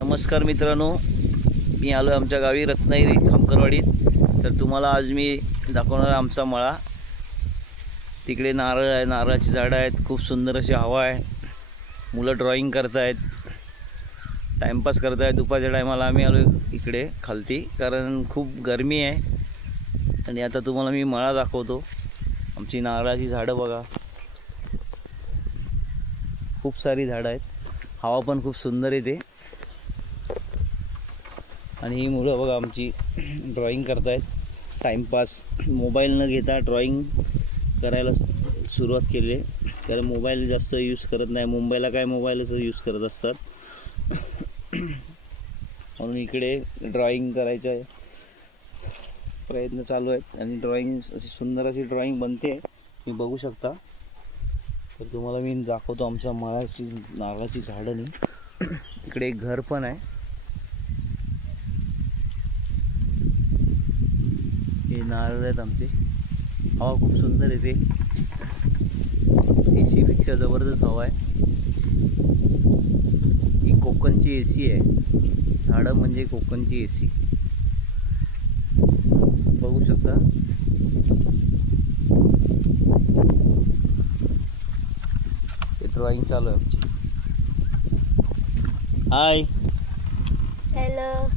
नमस्कार मित्रांनो, मी आलो आहे आमच्या गावी रत्नागिरी खामकरवाडीत. तर तुम्हाला आज मी दाखवणार आहे आमचा मळा. तिकडे नारळ आहे, नारळाची झाडं आहेत, खूप सुंदर अशी हवा आहे. मुलं ड्रॉइंग करत आहेत, टाईमपास करत आहेत. दुपारच्या टायमाला आम्ही आलो इकडे खालती, कारण खूप गरमी आहे. आणि आता तुम्हाला मी मळा दाखवतो. आमची नारळाची झाडं बघा, खूप सारी झाडं आहेत. हवा पण खूप सुंदर येते. आणि ही मुलं बघा आमची ड्रॉइंग करत आहेत. टाईमपास मोबाईल न घेता ड्रॉइंग करायला सुरुवात केली आहे, कारण मोबाईल जास्त यूज करत नाही. मुंबईला काय मोबाईलच यूज करत असतात, म्हणून इकडे ड्रॉइंग करायचा प्रयत्न चालू आहेत. आणि ड्रॉइंग अशी सुंदर अशी ड्रॉइंग बनते, तुम्ही बघू शकता. तर तुम्हाला मी दाखवतो आमच्या मळ्याची नारळाची झाडं. इकडे एक घर पण आहे. हे नारळ आहेत आमचे. हवा खूप सुंदर येते, AC पेक्षा जबरदस्त हवा आहे. ही कोकणची AC आहे. झाडं म्हणजे कोकणची AC, बघू शकता. ते ड्रॉइंग चालू आहे आमची. हाय, हॅलो.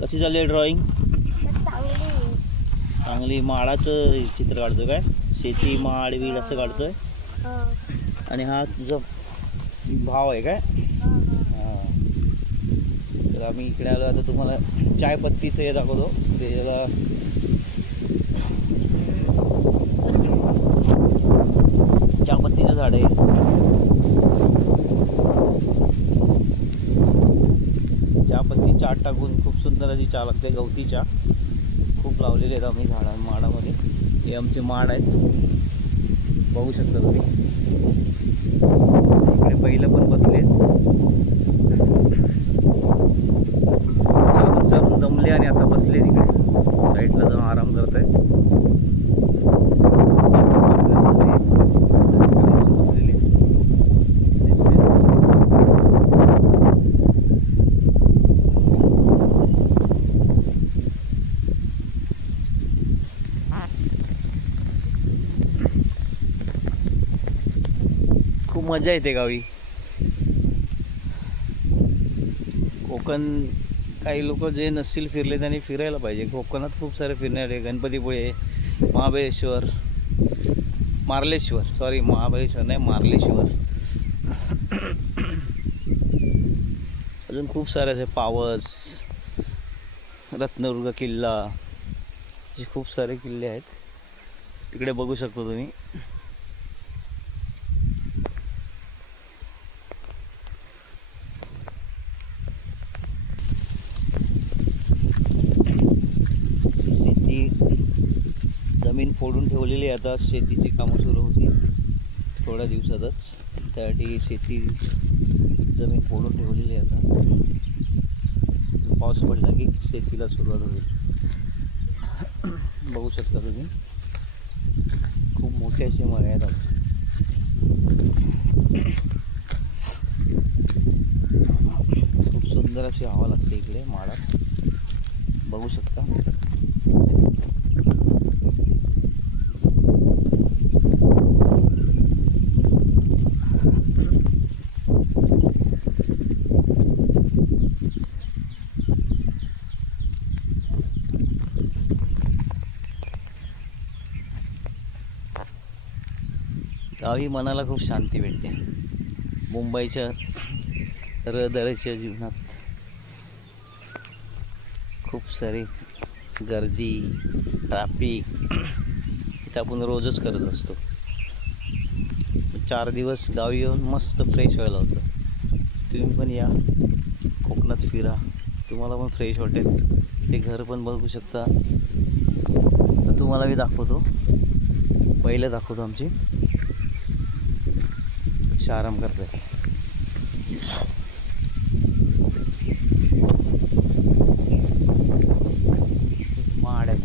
कशी चालली आहे ड्रॉइंग? चांगली. चांगली. माडाचं चित्र काढतोय काय? शेती, माड, वीड असं काढतोय. आणि हा तुझा भाव आहे काय? हां. तर आम्ही इकडे आलो. आता तुम्हाला चाय पत्तीचं हे दाखवतो. त्याला चहापत्तीचं झाड आहे. चहापत्ती चहा टाकून खूप सुंदर अशी चहा लागते. गवती चहा खूप लावलेले आहेत आम्ही झाडा माडामध्ये. हे आमचे माड आहेत, बघू शकता तुम्ही. इकडे बैलं पण बसले, चालून चालून दमले आणि आता बसले तिकडे साईडला जाऊन आराम करत आहेत. खूप मजा येते गावी. कोकण, काही लोक जे नसतील फिरले त्यांनी फिरायला पाहिजे. कोकणात खूप सारे फिरणारे, गणपतीपुळे, महाबळेश्वर, महाबळेश्वर नाही, मार्लेश्वर. अजून खूप सारे असे पावस, रत्नदुर्ग किल्ला, असे खूप सारे किल्ले आहेत. तिकडे बघू शकतो तुम्ही. जमीन फोडून ठेवलेली आहे. आता शेतीची कामं सुरू होतील थोड्या दिवसातच. त्यासाठी शेती जमीन फोडून ठेवलेली आहे. आता पाऊस पडला की शेतीला सुरुवात होईल. बघू शकता तुम्ही, खूप मोठे असे मळे आहेत आमचे. खूप सुंदर अशी हवा लागते इकडे माडात, बघू शकता. गावी मनाला खूप शांती भेटते. मुंबईच्या रहदारीच्या जीवनात खूप सारी गर्दी, ट्रॅफिक, इथं आपण रोजच करत असतो. 4 दिवस गावी येऊन मस्त फ्रेश व्हायला होतं. तुम्ही पण या, कोकणात फिरा, तुम्हाला पण फ्रेश वाटेल. ते घर पण बघू शकता. तर तुम्हाला मी दाखवतो, बैलं दाखवतो आमची आराम करते. माड आहे.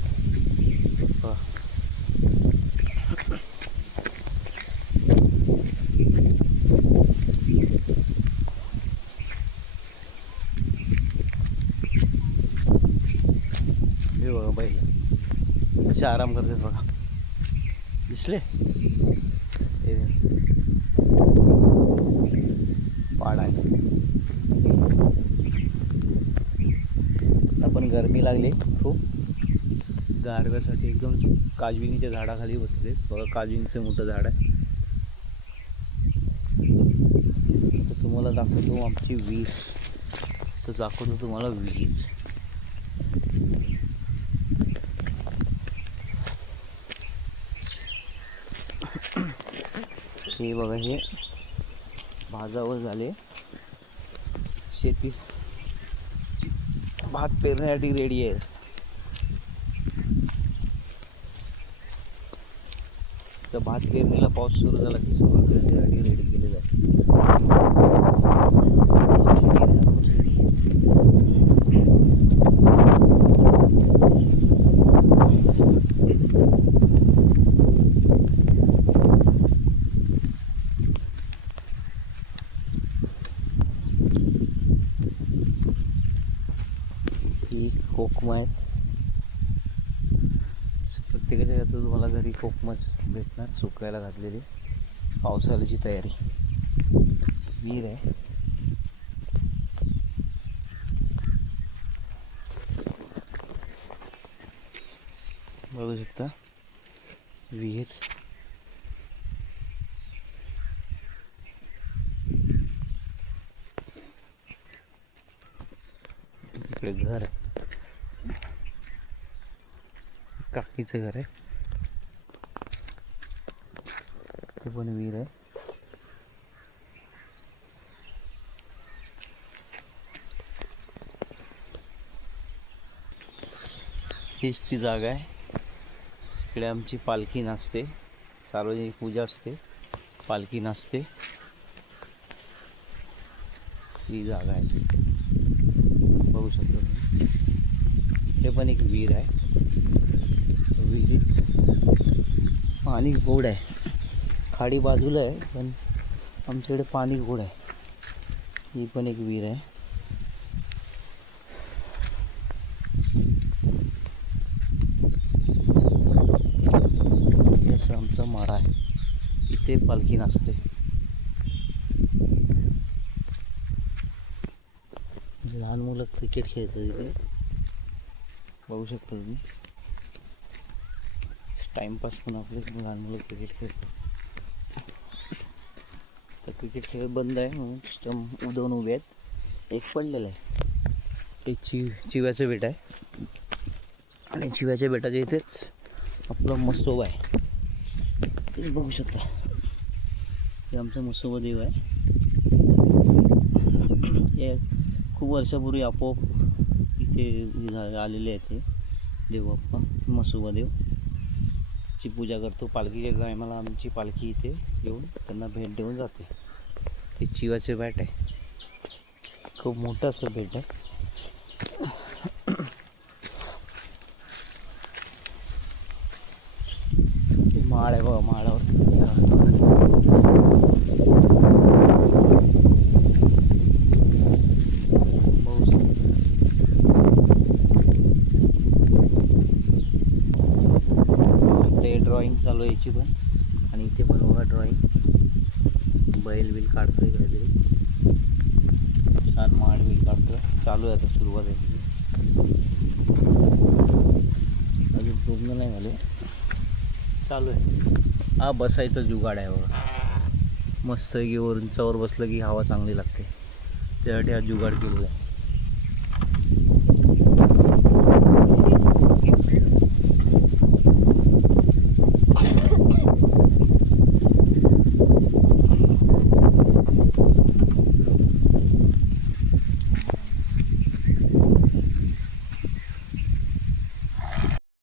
हे बघा बैल कसे आराम करतात बघा. दिसले हे पाड आहे. पण गरमी लागली खूप. गारव्यासाठी एकदम काजविनीच्या झाडाखाली बसले बघा. काजविनीचं मोठं झाड आहे. तर तुम्हाला दाखवतो आमची विहीर. तर दाखवतो तुम्हाला विहीर. हे बघा हे भाजावर झाले. शेती भात पेरण्यासाठी रेडी आहे. तर भात पेरणीला पाऊस सुरू झाला की सुरुवात करण्यासाठी रेडी केलेलं आहे. ही कोकम आहेत. प्रत्येकाच्या घरात तुम्हाला घरी कोकमच भेटणार सुकायला घातलेली. पावसाळ्याची तयारी. विहीर आहे. बघू शकता विहीर. इकडे घर आहे. काकीचं घर आहे. ते पण विहीर आहे. हीच ती जागा आहे. इकडे आमची पालखी नाचते. सार्वजनिक पूजा असते. पालखी नाचते. ही जागा आहे. बघू शकतो. इकडे पण एक विहीर आहे. विहिरीत पाणी गोड आहे. खाडी बाजूला आहे पण आमच्याकडे पाणी गोड आहे. ही पण एक विहीर आहे. असं आमचा माडा आहे. इथे पालखी नाचते. लहान मुलं क्रिकेट खेळतात इथे. बघू शकता तुम्ही. टाइमपास पण आपले लहान मुलं क्रिकेट खेळतात. तर क्रिकेट खेळ बंद आहे म्हणून स्टंप दोन उभे आहेत. एक पडलेलं आहे. एक चिव्याचं बेट आहे. आणि चिव्याच्या बेटाच्या इथेच आपलं मसोबा आहे. ते बघू शकता. हे आमचं मसोबा देव आहे. हे खूप वर्षापूर्वी आपोआप इथे आलेले आहेत. ते देव बाप्पा मसोबा देव ची पूजा करतो. पालखीच्या टायमाला आमची पालखी इथे येऊन त्यांना भेट देऊन जाते. ते चिवाचे बॅट आहे. खूप मोठं असं भेट आहे. माळ आहे बघा. माळावर ते ड्रॉइंग चालू आहे याची पण. आणि इथे पण बघा ड्रॉइंग. बैल बिल काढतोय काहीतरी. छान माड बिल काढतोय. चालू आहे आता. सुरुवात आहे. अजून पूर्ण नाही झाले. चालू आहे. हा बसायचा जुगाड आहे बघा. मस्त की उंचावर बसलं की हवा चांगली लागते. त्यासाठी हा जुगाड केलेला आहे.